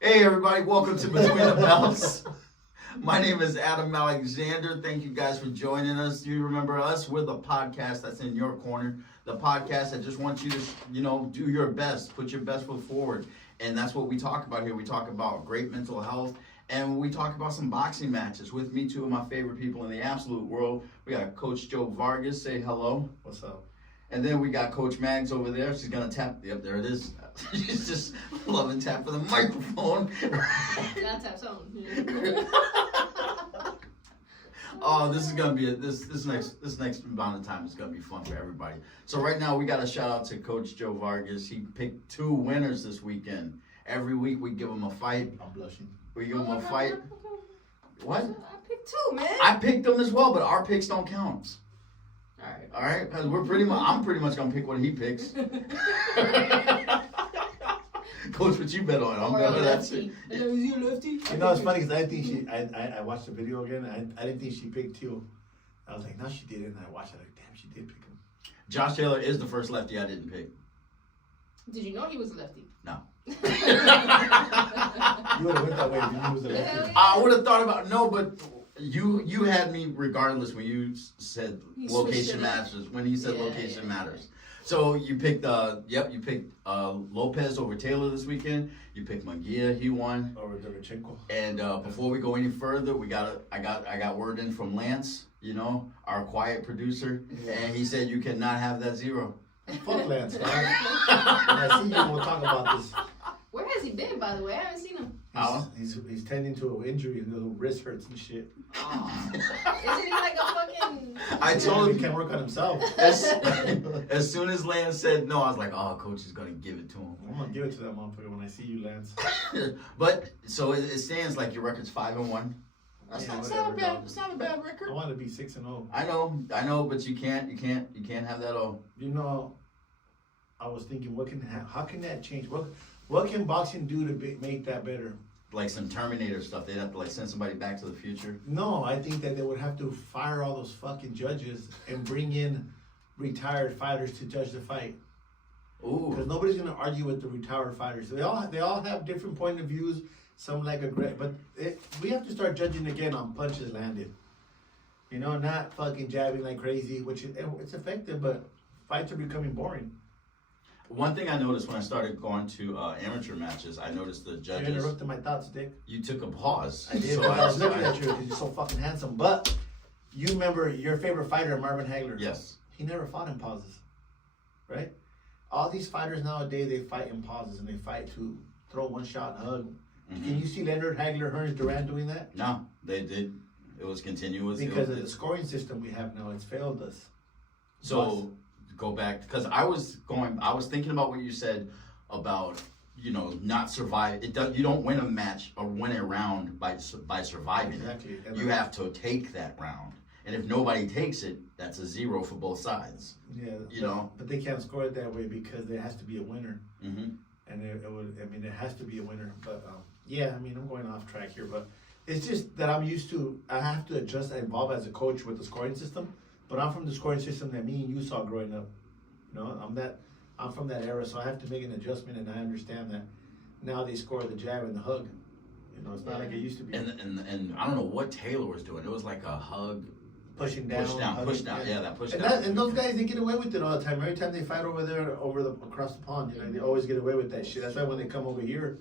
Hey everybody, welcome to Between the Bellz. My name is Adam Alexander. Thank you guys for joining us. Do you remember us? We're the podcast that's in your corner. The podcast that just wants you to, do your best, put your best foot forward. And that's what we talk about here. We talk about great mental health, and we talk about some boxing matches. With me, two of my favorite people in the absolute world. We got Coach Joe Vargas. Say hello. What's up? And then we got Coach Magz over there. She's gonna tap. Yep, there it is. She's just loving tap for the microphone. Gotta tap something. Oh, this is gonna be this next amount of time is gonna be fun for everybody. So right now we got a shout out to Coach Joe Vargas. He picked 2 winners this weekend. Every week we give him a fight. I'm blushing. We give him a fight. What? I picked 2, man. I picked them as well, but our picks don't count. All right, because I'm pretty much gonna pick what he picks. Coach, what you bet on? I'm betting that shit. Is you lefty? You know, it's funny because I think I watched the video again. I didn't think she picked Teal. I was like, no, she didn't. And I watched it like, damn, she did pick him. Josh Taylor is the first lefty I didn't pick. Did you know he was a lefty? No. You would have went that way if you knew he was a lefty. I would have thought about but you had me regardless when you said location matters. When he said location matters. So you picked Lopez over Taylor this weekend. You picked Munguia, he won. Over Derevchenko. And before we go any further, I got word in from Lance, our quiet producer, and he said you cannot have that 0. Fuck Lance, man. When I see you, we'll talk about this. Where has he been, by the way? I haven't seen him. He's tending to an injury and the wrist hurts and shit. Oh. Isn't he like a fucking... I told him he can't work on himself. As soon as Lance said no, I was like, oh, Coach is going to give it to him. I'm going to give it to that motherfucker when I see you, Lance. But, so it stands like your record's 5-1. That's not a bad record. I want to be 6-0. I know, but you can't have that all. You know, I was thinking, how can that change? What can boxing do to make that better? Like some Terminator stuff. They'd have to send somebody back to the future. No, I think that they would have to fire all those fucking judges and bring in retired fighters to judge the fight. Ooh. Because nobody's gonna argue with the retired fighters. They all have different point of views. Some like but we have to start judging again on punches landed. Not fucking jabbing like crazy, which it's effective, but fights are becoming boring. One thing I noticed when I started going to amateur matches, I noticed the judges. You interrupted my thoughts, Dick. You took a pause. I did. So I was looking at you because you're so fucking handsome. But you remember your favorite fighter, Marvin Hagler? Yes. He never fought in pauses, right? All these fighters nowadays, they fight in pauses and they fight to throw one shot and hug. Mm-hmm. Can you see Leonard Hagler, Hearns Duran doing that? No, they did. It was continuous. Because of the scoring system we have now, it's failed us. So go back, because I was thinking about what you said about not survive. You don't win a match or win a round by surviving. Exactly. It. You have to take that round, and if nobody takes it, that's a 0 for both sides. Yeah. But they can't score it that way because there has to be a winner. Mm-hmm. And it has to be a winner. But I'm going off track here, but it's just that I'm used to. I have to adjust and evolve as a coach with the scoring system. But I'm from the scoring system that me and you saw growing up. I'm from that era, so I have to make an adjustment, and I understand that now they score the jab and the hug. It's not like it used to be. And I don't know what Taylor was doing. It was like a hug, push down. Yeah, that push down. And those guys, they get away with it all the time. Every time they fight over there, across the pond, they always get away with that shit. That's why when they come over here,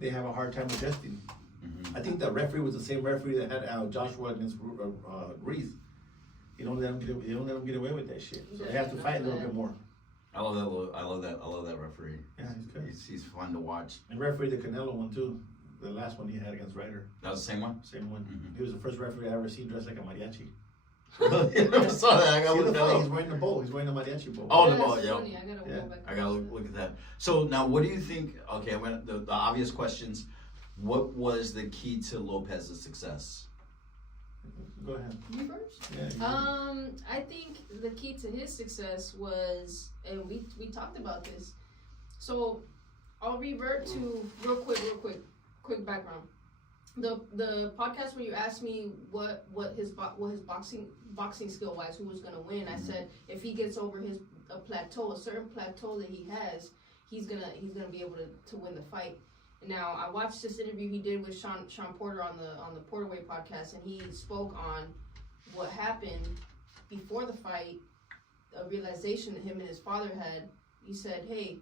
they have a hard time adjusting. Mm-hmm. I think the referee was the same referee that had Joshua against Reese. You don't let them get away with that shit. So they have to fight a little bit more. I love that referee. Yeah, he's good. He's fun to watch. And referee the Canelo one too. The last one he had against Ryder. That was the same one? Same one. Mm-hmm. He was the first referee I ever seen dressed like a mariachi. I never saw that. He's wearing the bowl. He's wearing the mariachi bowl. Oh, the bowl, yeah. I gotta look at that. So now, what do you think? Okay, I went the obvious questions. What was the key to Lopez's success? Go ahead. You first? Yeah. I think the key to his success was, and we talked about this. So I'll revert to real quick background. The podcast where you asked me what his boxing skill wise, who was gonna win, I said if he gets over a certain plateau that he has, he's gonna be able to win the fight. Now, I watched this interview he did with Sean Porter on the Porterway podcast, and he spoke on what happened before the fight, a realization that him and his father had. He said, hey,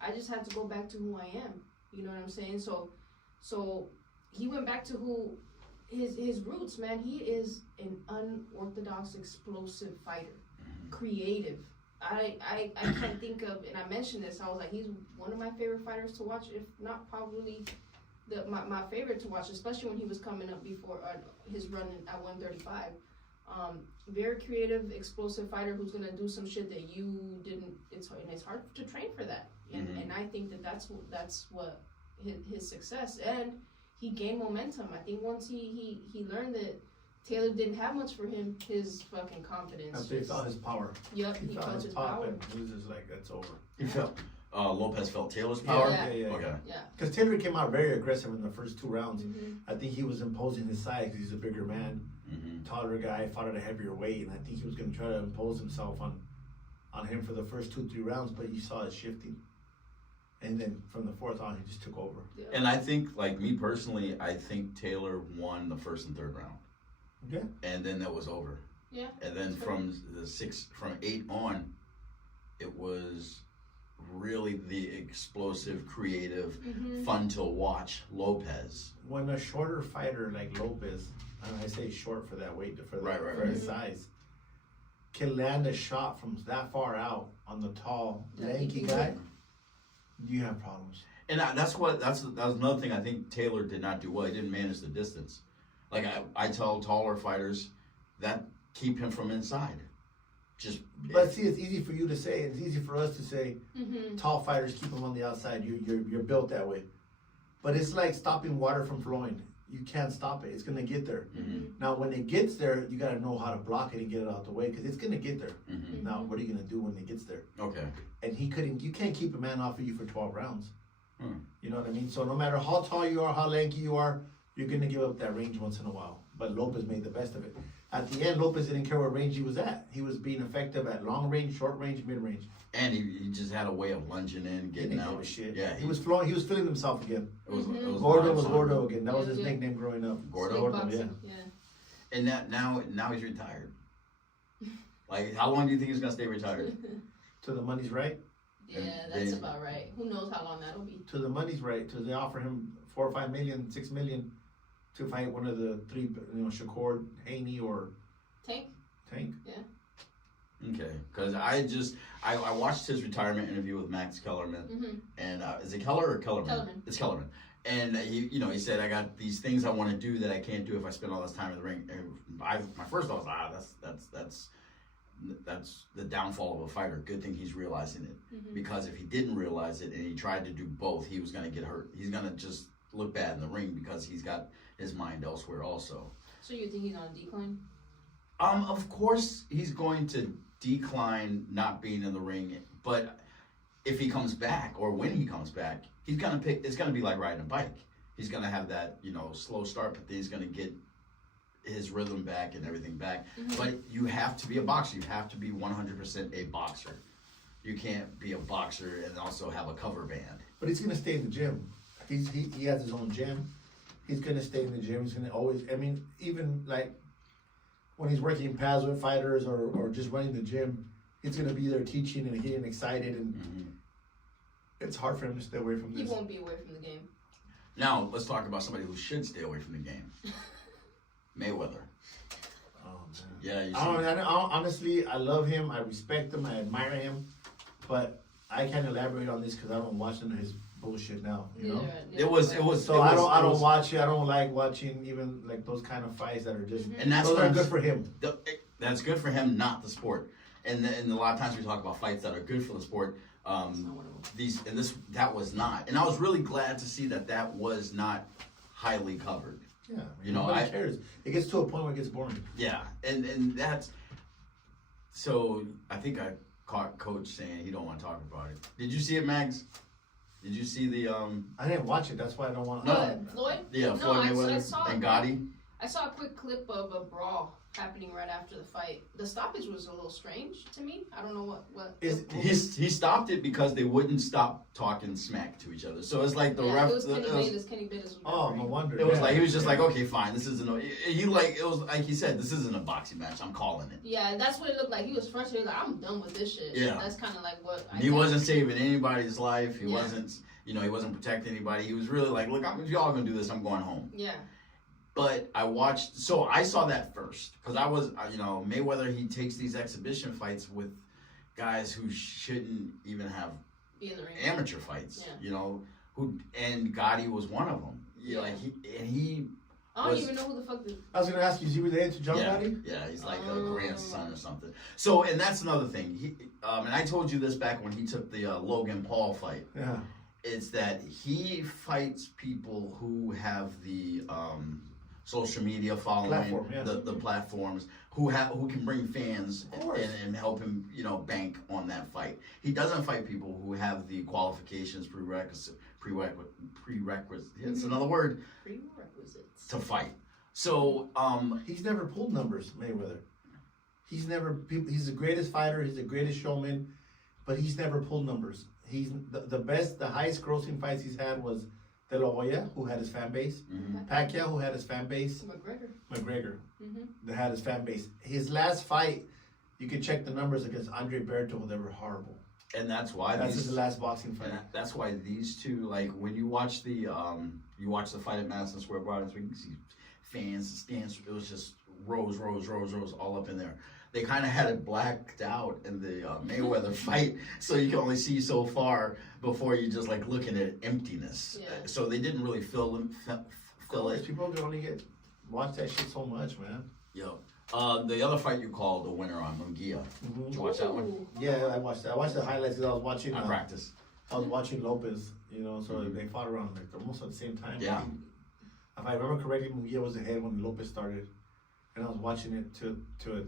I just had to go back to who I am. You know what I'm saying? So he went back to who his roots, man. He is an unorthodox, explosive fighter, creative. I can't think of, and I mentioned this, I was like, he's one of my favorite fighters to watch, if not probably my favorite to watch, especially when he was coming up before his run at 135. Very creative, explosive fighter who's gonna do some shit that you didn't. It's hard to train for that, and I think that's what his success, and he gained momentum. I think once he learned that Taylor didn't have much for him, his fucking confidence. After he felt his power. Yep, he felt his power. And he was just like, that's over. He felt Lopez felt Taylor's power. Yeah. Okay. Yeah. Because Taylor came out very aggressive in the first 2 rounds. Mm-hmm. I think he was imposing his size because he's a bigger man, taller guy, fought at a heavier weight, and I think he was going to try to impose himself on him for the first 2-3 rounds. But you saw it shifting, and then from the 4th on, he just took over. Yeah. And I think, like me personally, I think Taylor won the 1st and 3rd round. Okay. And then that was over. Yeah. And then from 8 on, it was really the explosive, creative, fun to watch Lopez. When a shorter fighter like Lopez, and I say short for that weight, for his size, can land a shot from that far out on the tall, lanky guy, you have problems. And that was another thing I think Taylor did not do well. He didn't manage the distance. Like I tell taller fighters that keep him from inside. But see, it's easy for you to say, and it's easy for us to say. Tall fighters keep them on the outside. You're built that way. But it's like stopping water from flowing. You can't stop it. It's gonna get there. Now, when it gets there, you gotta know how to block it and get it out the way because it's gonna get there. Now, what are you gonna do when it gets there? Okay. And you can't keep a man off of you for 12 rounds. You know what I mean? So no matter how tall you are, how lanky you are, you're going to give up that range once in a while. But Lopez made the best of it. At the end, Lopez didn't care what range he was at. He was being effective at long range, short range, mid range. And he just had a way of lunging in, getting out. Give a shit. Yeah, he was flowing. He was feeling himself again. It was Gordo was Gordo again. That was his nickname growing up. Gordo, yeah. And now he's retired. Like, how long do you think he's gonna stay retired? Till the money's right. Yeah, that's about right. Who knows how long that'll be? Till the money's right. Till they offer him $4 or $5 million, $6 million to fight one of the 3, Shakur, Haney, or Tank. Yeah. Okay, because I watched his retirement interview with Max Kellerman, and is it Keller or Kellerman? Kellerman. It's Kellerman, and he said, I got these things I want to do that I can't do if I spend all this time in the ring. And my first thought was, that's the downfall of a fighter. Good thing he's realizing it, because if he didn't realize it and he tried to do both, he was going to get hurt. He's going to just look bad in the ring because he's got his mind elsewhere also. So you think he's on a decline? Of course he's going to decline not being in the ring, but if he comes back or when he comes back, he's gonna it's gonna be like riding a bike. He's gonna have that, slow start, but then he's gonna get his rhythm back and everything back. But you have to be a boxer. You have to be 100% a boxer. You can't be a boxer and also have a cover band. But he's gonna stay in the gym. He has his own gym. He's gonna stay in the gym. He's gonna always. I mean, even like when he's working pads with fighters or just running the gym, he's gonna be there teaching and getting excited, and it's hard for him to stay away from this. He won't be away from the game. Now let's talk about somebody who should stay away from the game. Mayweather. Oh man. Yeah. Honestly, I love him. I respect him. I admire him. But I can't elaborate on this because I don't watch none of his bullshit now. You know. It was. So I don't watch it. I don't like watching even like those kind of fights that are just. And that's those are good for him. That's good for him, not the sport. And a lot of times we talk about fights that are good for the sport. That was not. And I was really glad to see that was not highly covered. Yeah, nobody cares. It gets to a point where it gets boring. Yeah, and that's. So I think I caught Coach saying he don't want to talk about it. Did you see it, Magz? Did you see the? I didn't watch it. That's why I don't want. Floyd? Yeah, No, Floyd I Mayweather saw and it. Gotti. I saw a quick clip of a brawl happening right after the fight. The stoppage was a little strange to me. I don't know what. He stopped it because they wouldn't stop talking smack to each other. So it's like the ref. It was Kenny Bayless. Oh, no wonder. It was like he was just like, okay, fine. This isn't. He like it was like he said, this isn't a boxing match. I'm calling it. Yeah, that's what it looked like. He was frustrated. Like, I'm done with this shit. Yeah, that's kind of like what. He wasn't saving anybody's life. He wasn't. He wasn't protecting anybody. He was really like, look, if y'all gonna do this, I'm going home. Yeah. But I saw that first because I was, Mayweather, he takes these exhibition fights with guys who shouldn't even have be in the ring. Amateur fights, and Gotti was one of them. I don't even know who the fuck this. I was gonna ask you, is he related to John Gotti? Yeah, he's like a grandson or something. So, and that's another thing. And I told you this back when he took the Logan Paul fight. Yeah. It's that he fights people who have the social media following, the platforms, who can bring fans and help him, bank on that fight. He doesn't fight people who have the qualifications, prerequisites. It's another word. Prerequisites to fight. So he's never pulled numbers, Mayweather. He's the greatest fighter. He's the greatest showman, but he's never pulled numbers. He's the highest grossing fights he's had was De La Hoya, who had his fan base. Mm-hmm. Pacquiao, who had his fan base. McGregor. Mm-hmm. That had his fan base. His last fight, you can check the numbers against Andre Berto. They were horrible. And that's why that's his last boxing fight. That's why these two, like when you watch the fight at Madison Square Garden, so you can see fans, stands. It was just rows all up in there. They kind of had it blacked out in the Mayweather fight, so you can only see so far before you just like looking at emptiness. Yeah. So they didn't really fill it. People can only watch that shit so much, man. Yo. The other fight you called the winner on Munguia. Mm-hmm. Did you watch that one? Yeah, I watched that. I watched the highlights because I was watching. I practice. I was watching Lopez. So they fought around like almost at the same time. Yeah. If I remember correctly, Munguia was ahead when Lopez started. And I was watching it to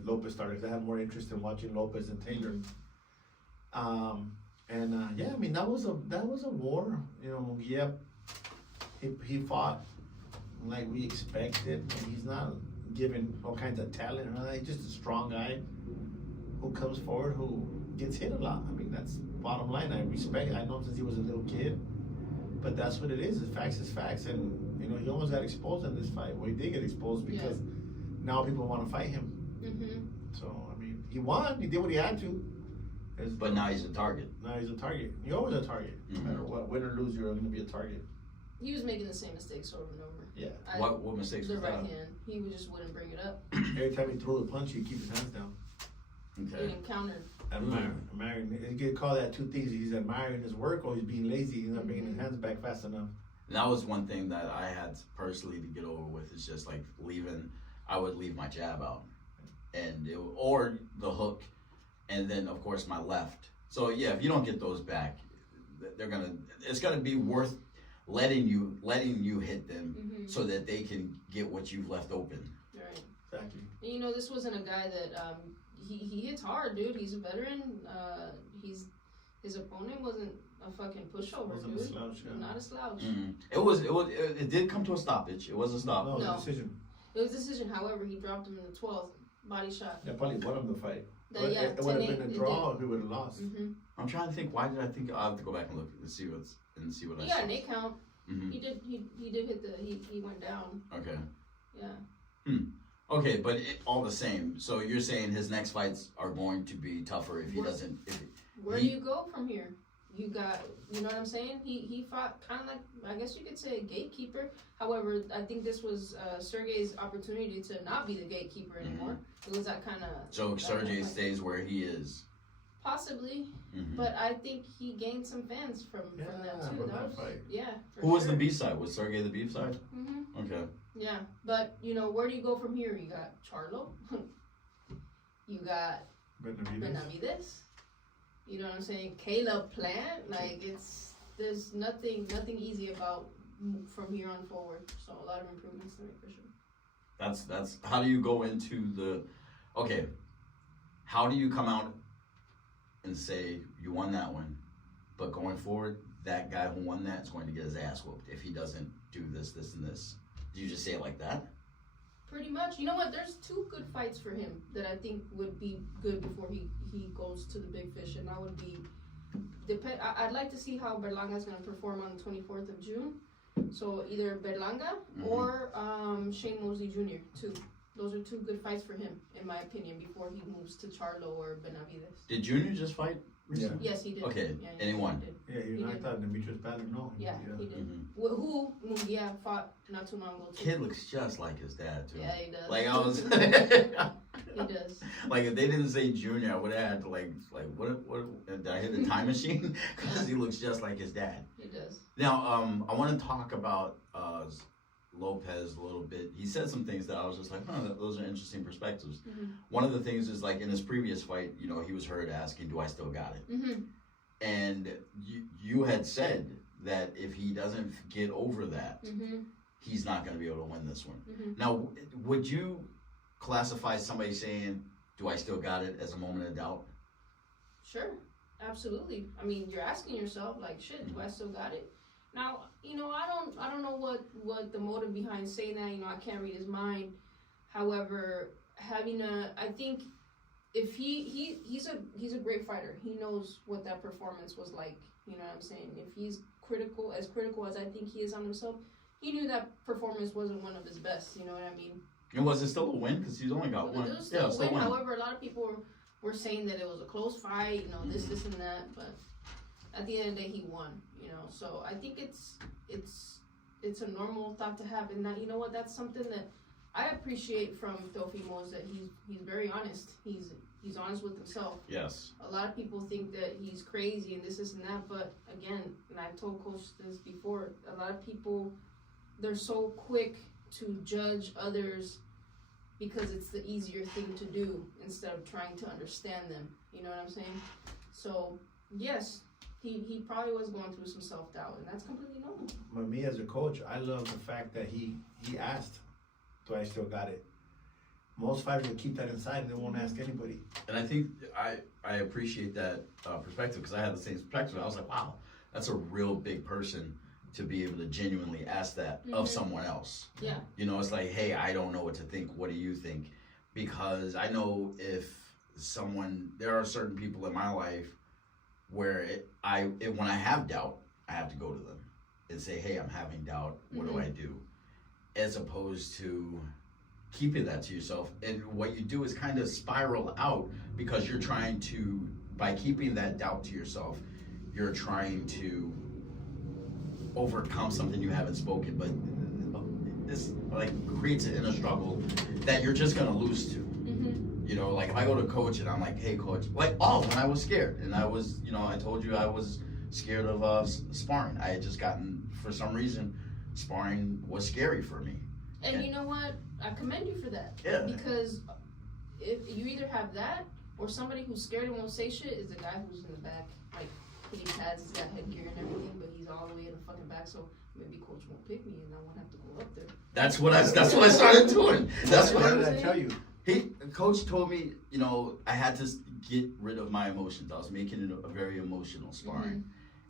Lopez started because I had more interest in watching Lopez and Taylor. That was a war. Munguia, he fought like we expected. He's not given all kinds of talent. He's just a strong guy who comes forward, who gets hit a lot. That's bottom line. I respect it. I know since he was a little kid, but that's what it is. Facts is facts. And he almost got exposed in this fight. Well, he did get exposed because. Yeah. Now people want to fight him. Mm-hmm. So, he won. He did what he had to. But now he's a target. Now he's a target. You're always a target. Mm-hmm. No matter what. Win or lose, you're going to be a target. He was making the same mistakes over and over. Yeah. What mistakes was that? The right hand. He just wouldn't bring it up. Every time he threw the punch, he'd keep his hands down. Okay. Getting countered. Admiring. You could call that two things. He's admiring his work or he's being lazy. He's not bringing his hands back fast enough. And that was one thing that I had personally to get over with. Is just like I would leave my jab out, or the hook, and then of course my left. So yeah, if you don't get those back, it's gonna be worth letting you hit them so that they can get what you've left open. Right. Exactly. And this wasn't a guy that he hits hard, dude. He's a veteran. His opponent wasn't a fucking pushover, wasn't dude. A slouch, yeah. Not a slouch. Mm-hmm. It did come to a stoppage. It was a stop. No, it was a decision. It was a decision. However, he dropped him in the 12th body shot. That probably won him the fight. It would have been a draw if he would have lost. Mm-hmm. I'm trying to think. Why did I think? I'll have to go back and look and see what I saw. He got an 8 count. Mm-hmm. He did hit he went down. Okay. Yeah. Okay, but all the same. So you're saying his next fights are going to be tougher if he doesn't. Where do you go from here? You got, you know what I'm saying? He fought kind of like, I guess you could say, a gatekeeper. However, I think this was Sergey's opportunity to not be the gatekeeper anymore. It was that kind of. So Sergey stays where he is. Possibly, but I think he gained some fans from that too. From that fight. Yeah. Who was the B side? Was Sergey the B side? Mm-hmm. Okay. Yeah, but where do you go from here? You got Charlo. You got Benavidez. You know what I'm saying? Caleb Plant. Like there's nothing easy about from here on forward. So a lot of improvements to make for sure. That's how do you go into how do you come out and say you won that one, but going forward, that guy who won that is going to get his ass whooped if he doesn't do this, and this. Do you just say it like that? Pretty much. You know what? There's 2 good fights for him that I think would be good before he goes to the big fish, and that would be. I'd like to see how Berlanga's going to perform on the 24th of June. So either Berlanga or Shane Mosley Jr. too. Those are 2 good fights for him, in my opinion, before he moves to Charlo or Benavides. Did Junior just fight? Yeah. Yes, he did. Okay, yeah, and he won. Yeah, you knocked out Demetrius Bader. No. Yeah, he did. Mm-hmm. Who Munguia fought not too long ago. Too. Kid looks just like his dad too. Yeah, he does. Like I was. He does. Like if they didn't say Junior, I would have had to like what did I hit the time machine? Because he looks just like his dad. He does. Now, I want to talk about Lopez a little bit. He said some things that I was just like, those are interesting perspectives. Mm-hmm. One of the things is like in his previous fight, you know, he was heard asking, "Do I still got it?" Mm-hmm. And you had said that if he doesn't get over that, he's not going to be able to win this one. Mm-hmm. Now, would you classify somebody saying, "Do I still got it?" as a moment of doubt? Sure, absolutely. I mean, you're asking yourself, like, shit, do I still got it? Now, you know, I don't know what the motive behind saying that. You know, I can't read his mind. However, I think if he's a great fighter. He knows what that performance was like. You know what I'm saying? If he's critical as I think he is on himself, he knew that performance wasn't one of his best. You know what I mean? And was it still a win? Because he's only got one. It was still yeah, a win. win. However, a lot of people were saying that it was a close fight. You know, this and that. But at the end of the day, he won. You know, so I think it's a normal thought to have, and that, you know what, that's something that I appreciate from Teofimo, is that he's very honest. He's honest with himself. Yes. A lot of people think that he's crazy and this and that, but again, and I've told Coach this before, a lot of people, they're so quick to judge others because it's the easier thing to do instead of trying to understand them. You know what I'm saying? So yes, he probably was going through some self-doubt, and that's completely normal. But me as a coach, I love the fact that he asked, "Do I still got it?" Most fighters will keep that inside and they won't ask anybody. And I think I appreciate that perspective, because I had the same perspective. I was like, wow, that's a real big person to be able to genuinely ask that of someone else. Yeah. You know, it's like, hey, I don't know what to think. What do you think? Because I know there are certain people in my life where when I have doubt, I have to go to them and say, hey, I'm having doubt. What do I do? As opposed to keeping that to yourself. And what you do is kind of spiral out, because you're trying to, by keeping that doubt to yourself, you're trying to overcome something you haven't spoken, but this like creates an inner struggle that you're just gonna lose to. You know, like if I go to coach and I'm like, hey coach, like when I was scared, and I was, you know, I told you I was scared of sparring. I had just gotten, for some reason, sparring was scary for me. And you know what? I commend you for that. Yeah. Because if you either have that, or somebody who's scared and won't say shit is the guy who's in the back, like hitting pads, he's got headgear and everything, but he's all the way in the fucking back, so maybe coach won't pick me and I won't have to go up there. That's what I started doing. That's what did I tell you? Coach told me, you know, I had to get rid of my emotions. I was making it a very emotional sparring,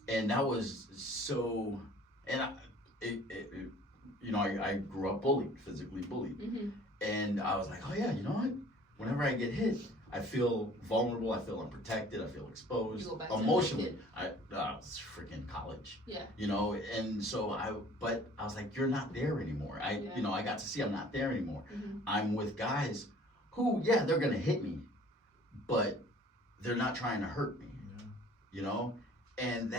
and that was so. And you know, I grew up bullied, physically bullied, and I was like, oh yeah, you know what? Whenever I get hit, I feel vulnerable. I feel unprotected. I feel exposed emotionally. It's freaking college. Yeah. You know, and so but I was like, you're not there anymore. You know, I got to see I'm not there anymore. I'm with guys who, yeah, they're gonna hit me, but they're not trying to hurt me. You know, and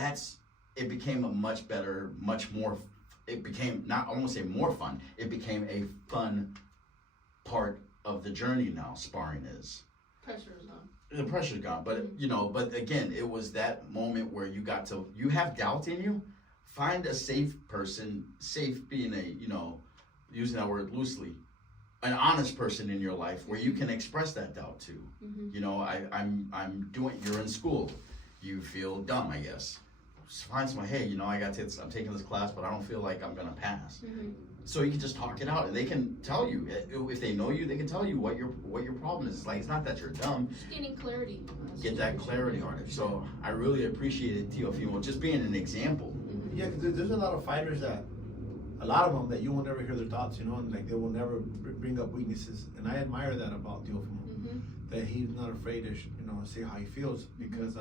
it became a much better, much more. It became not, I won't say more fun. It became a fun part of the journey now. Sparring is. Pressure's gone. The pressure's gone, but you know, but again, it was that moment where you have doubt in you. Find a safe person, safe being using that word loosely, an honest person in your life where you can express that doubt to. You know, you're in school, you feel dumb, I guess. Find someone, hey, you know, I'm taking this class, but I don't feel like I'm gonna pass. So you can just talk it out, and they can tell you, if they know you, they can tell you what your problem is. It's like, it's not that you're dumb. Just getting clarity. Get that clarity on it. So I really appreciated Teofimo just being an example. Yeah, because there's a lot of fighters that a lot of them that you will never hear their thoughts, you know, and like they will never bring up weaknesses. And I admire that about Teofimo, that he's not afraid to, say how he feels, because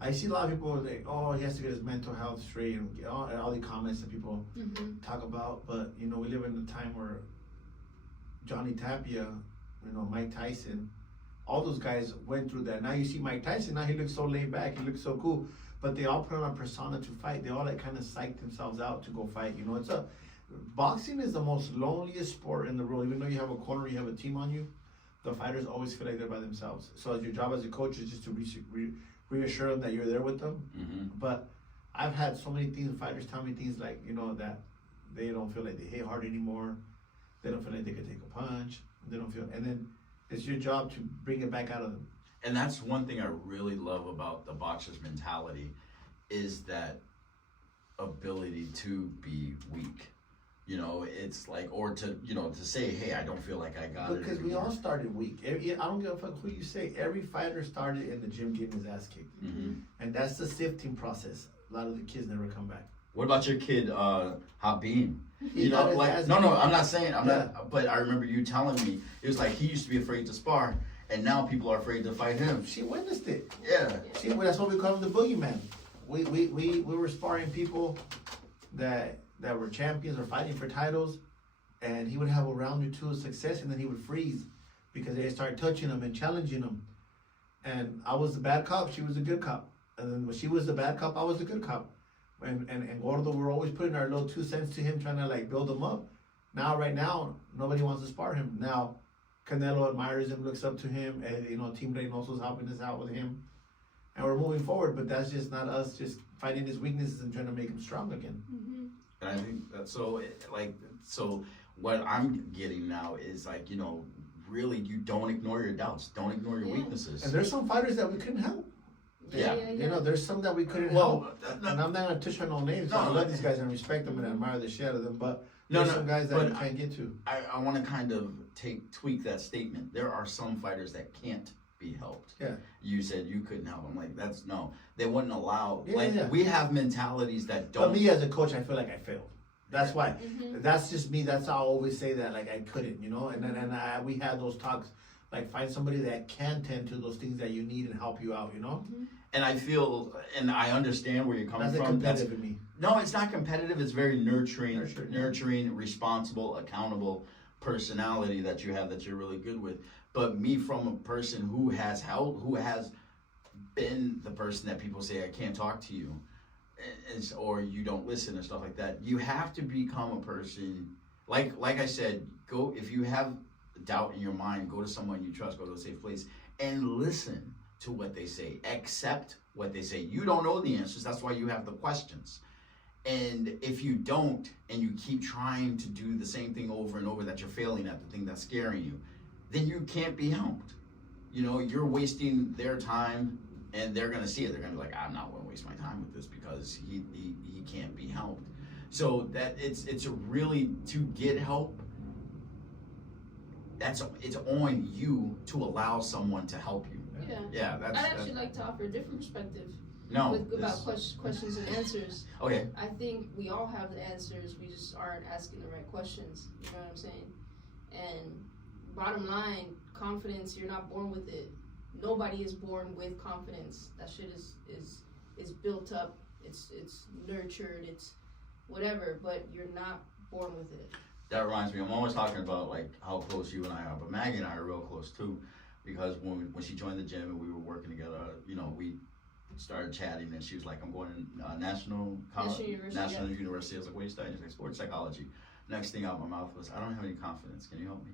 I see a lot of people like, oh, he has to get his mental health straight, and all the comments that people talk about. But we live in a time where Johnny Tapia, Mike Tyson, all those guys went through that. Now you see Mike Tyson, now he looks so laid back, he looks so cool, but they all put on a persona to fight. They all like kind of psych themselves out to go fight. Boxing is the most loneliest sport in the world. Even though you have a corner, you have a team on you, the fighters always feel like they're by themselves. So your job as a coach is just to reassure them that you're there with them. But I've had so many fighters tell me things like, that they don't feel like they hit hard anymore. They don't feel like they can take a punch. They don't feel, and then it's your job to bring it back out of them. And that's one thing I really love about the boxer's mentality, is that ability to be weak. It's like, or to say, hey, I don't feel like I got it. Because we all started weak. I don't give a fuck who you say. Every fighter started in the gym getting his ass kicked. And that's the sifting process. A lot of the kids never come back. What about your kid, Habib? No, I'm not saying, not, but I remember you telling me, it was like he used to be afraid to spar, and now people are afraid to fight him. She witnessed it. Yeah. That's what we call him, the boogeyman. We were sparring people that were champions or fighting for titles, and he would have a round or two of success, and then he would freeze because they started touching him and challenging him. And I was the bad cop, she was the good cop. And then when she was the bad cop, I was the good cop. And Gordo, we're always putting our little 2 cents to him, trying to like build him up. Right now, nobody wants to spar him. Now, Canelo admires him, looks up to him, and Team Reynoso's helping us out with him. And we're moving forward, but that's just not us just fighting his weaknesses and trying to make him strong again. And I think that's so what I'm getting now is like, really, you don't ignore your doubts. Don't ignore your weaknesses. And there's some fighters that we couldn't help. Yeah. There's some that we couldn't help. And I'm not going to touch on no names. I love these guys and respect them and admire the shit out of them. But there's some guys that we can't get to. I want to kind of tweak that statement. There are some fighters that can't be helped. Yeah. You said you couldn't help. I'm like, they wouldn't allow. We have mentalities that don't. But me as a coach, I feel like I failed. That's why. That's just me. That's how I always say that. Like I couldn't, And we had those talks. Like find somebody that can tend to those things that you need and help you out. And I feel, and I understand where you're coming from. That's competitive in me. No, it's not competitive. It's very nurturing, responsible, accountable personality that you have that you're really good with. But me, from a person who has been the person that people say, I can't talk to you, or you don't listen and stuff like that. You have to become a person, like I said, if you have doubt in your mind, go to someone you trust, go to a safe place, and listen to what they say. Accept what they say. You don't know the answers. That's why you have the questions. And if you don't, and you keep trying to do the same thing over and over, that you're failing at, the thing that's scaring you, then you can't be helped. You're wasting their time, and they're going to see it. They're going to be like, I'm not going to waste my time with this because he can't be helped. So that it's really, to get help, it's on you to allow someone to help you. Yeah. I'd actually like to offer a different perspective. About questions and answers. Okay. I think we all have the answers. We just aren't asking the right questions. You know what I'm saying? And bottom line, confidence. You're not born with it. Nobody is born with confidence. That shit is built up. It's nurtured. It's whatever. But you're not born with it. That reminds me. I'm always talking about like how close you and I are, but Maggie and I are real close too, because when she joined the gym and we were working together, we started chatting, and she was like, I'm going to National University. I was like, what are you studying? She's like, sports psychology. Next thing out of my mouth was, I don't have any confidence. Can you help me?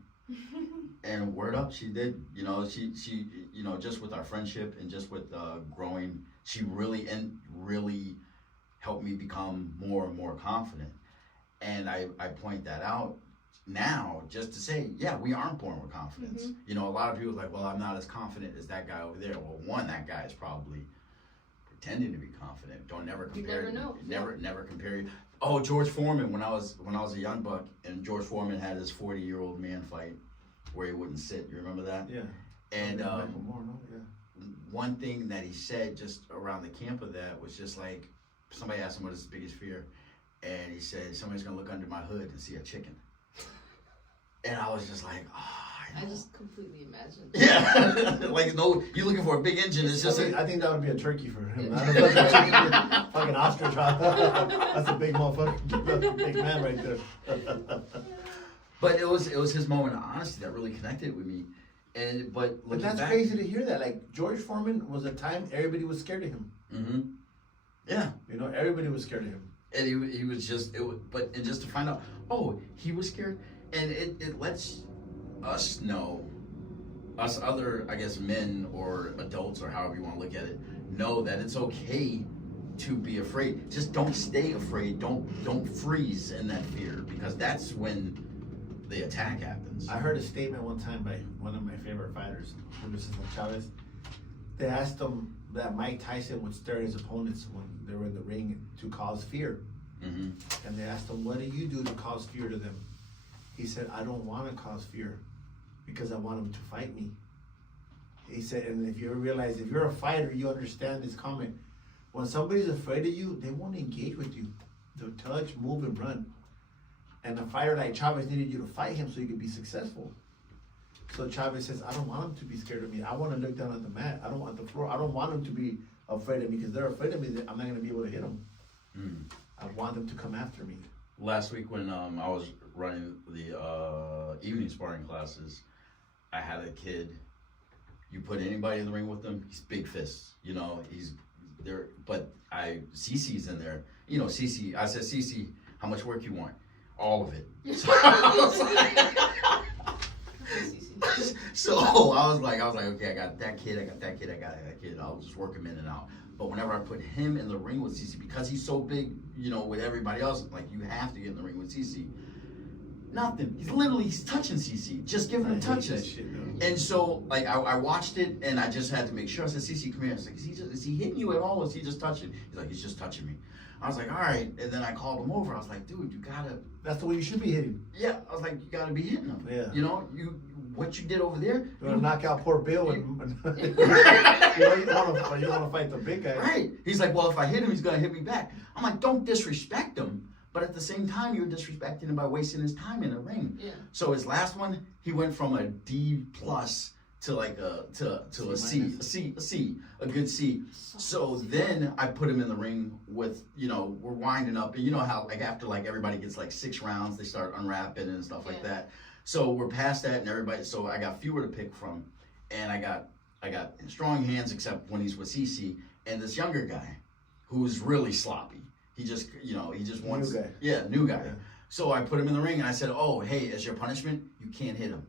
And word up, she did. She just with our friendship and just with growing, she really helped me become more and more confident. And I point that out now just to say, yeah, we aren't born with confidence. A lot of people are like, well, I'm not as confident as that guy over there. Well, one, that guy is probably pretending to be confident. Don't never compare. You never know. Never compare. Oh, George Foreman, when I was a young buck, and George Foreman had his 40-year-old man fight where he wouldn't sit. You remember that? Yeah. And one thing that he said just around the camp of that was just like, somebody asked him what his biggest fear, and he said, somebody's gonna look under my hood and see a chicken. And I was just like, I just completely imagined. Yeah, like no, you're looking for a big engine. It's just. I think that would be a turkey for him. Not a fucking, fucking ostrich. That's a big motherfucker. That's a big man right there. But it was his moment of honesty that really connected with me. But that's back, crazy to hear that. Like George Foreman was a time everybody was scared of him. Mm-hmm. Yeah. You know, everybody was scared of him. And he was just and just to find out, oh, he was scared, and it lets us know, us other, I guess, men or adults or however you want to look at it, know that it's okay to be afraid. Just don't stay afraid. Don't freeze in that fear, because that's when the attack happens. I heard a statement one time by one of my favorite fighters, Lopez Chavez. They asked him that Mike Tyson would stare at his opponents when they were in the ring to cause fear. Mm-hmm. And they asked him, what do you do to cause fear to them? He said, I don't want to cause fear because I want them to fight me. He said, and if you ever realize, if you're a fighter, you understand this comment. When somebody's afraid of you, they won't engage with you. They'll touch, move, and run. And a fighter like Chavez needed you to fight him so you could be successful. So Chavez says, I don't want them to be scared of me. I want to look down at the mat. I don't want the floor. I don't want them to be afraid of me, because they're afraid of me. I'm not going to be able to hit them. Mm. I want them to come after me. Last week when I was running the evening sparring classes, I had a kid. You put anybody in the ring with him, he's big fists. You know, he's there. But Cece's in there. You know, Cece. I said, Cece, how much work you want? All of it. So I was like, okay, I got that kid, I got that kid. I'll just work him in and out. But whenever I put him in the ring with Cece, because he's so big, you know, with everybody else, like, you have to get in the ring with Cece. Nothing. He's touching Cece, just giving him touches. Shit, and so, like, I watched it, and I just had to make sure. I said, Cece, come here. I was like, is he hitting you at all, or is he just touching? He's like, he's just touching me. I was like, all right. And then I called him over. I was like, dude, you gotta. That's the way you should be hitting. Yeah, I was like, you gotta be hitting him. Yeah. You know, what you did over there. You want to knock out poor Bill, and you don't want to fight the big guy. Right. He's like, well, if I hit him, he's gonna hit me back. I'm like, don't disrespect him, but at the same time, you're disrespecting him by wasting his time in the ring. Yeah. So his last one, he went from a D+ to like a C, a good C. So then I put him in the ring with, you know, we're winding up, and you know how, like, after, like, everybody gets like 6 rounds, they start unwrapping and stuff like that. So we're past that, and everybody. So I got fewer to pick from, and I got strong hands, except when he's with Cece, and this younger guy, who's really sloppy. He just, you know, wants. New guy. Yeah, new guy. Yeah. So I put him in the ring, and I said, oh, hey, as your punishment, you can't hit him.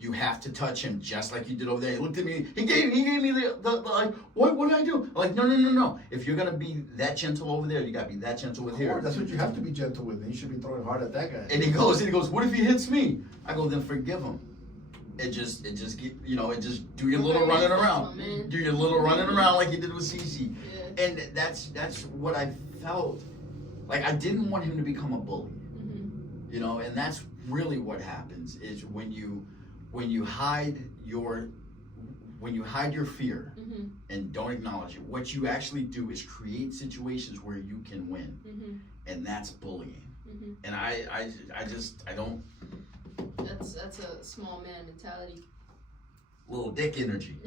You have to touch him just like you did over there. He looked at me. He gave me the like, what did I do? I'm like, no. If you're gonna be that gentle over there, you gotta be that gentle with here. That's what you have to be gentle with. And you should be throwing hard at that guy. And he goes, what if he hits me? I go, then forgive him. It just you know, it just do your little running around. Do your little running around like you did with Cece. Yeah. And that's what I felt. Like, I didn't want him to become a bully. Mm-hmm. You know, and that's really what happens is when you hide your fear mm-hmm. and don't acknowledge it, what you actually do is create situations where you can win, mm-hmm. and that's bullying. Mm-hmm. And I don't. That's a small man mentality. Little dick energy.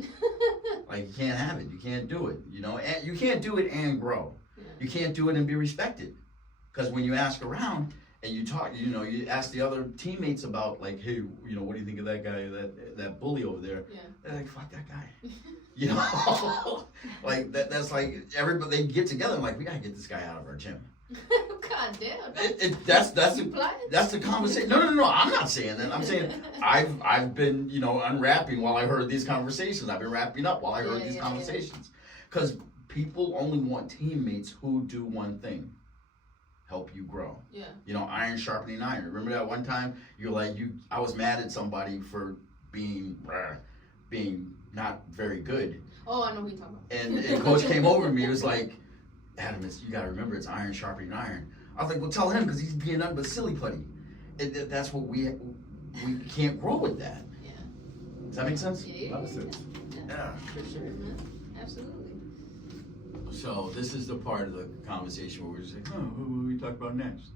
Like, you can't have it. You can't do it. You know, and you can't do it and grow. Yeah. You can't do it and be respected, because when you ask around. And you talk, you know, you ask the other teammates about, like, hey, you know, what do you think of that guy, that bully over there? Yeah. They're like, fuck that guy. You know, like that's like everybody, they get together and like, we gotta get this guy out of our gym. God damn. That's the conversation. No. I'm not saying that. I'm saying I've been, you know, unwrapping while I heard these conversations. I've been wrapping up while I heard these conversations, because people only want teammates who do one thing. Help you grow. Yeah. You know, iron sharpening iron. Remember that one time you're like, I was mad at somebody for being not very good. Oh, I know what you're talking about. And Coach came over to me. He was like, Adam, you got to remember, it's iron sharpening iron. I was like, well, tell him, because he's being nothing but silly putty. That's what we can't grow with that. Yeah. Does that make sense? Yeah. A lot of sense. Yeah. For sure, man. Absolutely. So this is the part of the conversation where we're just like, oh, what will we talk about next?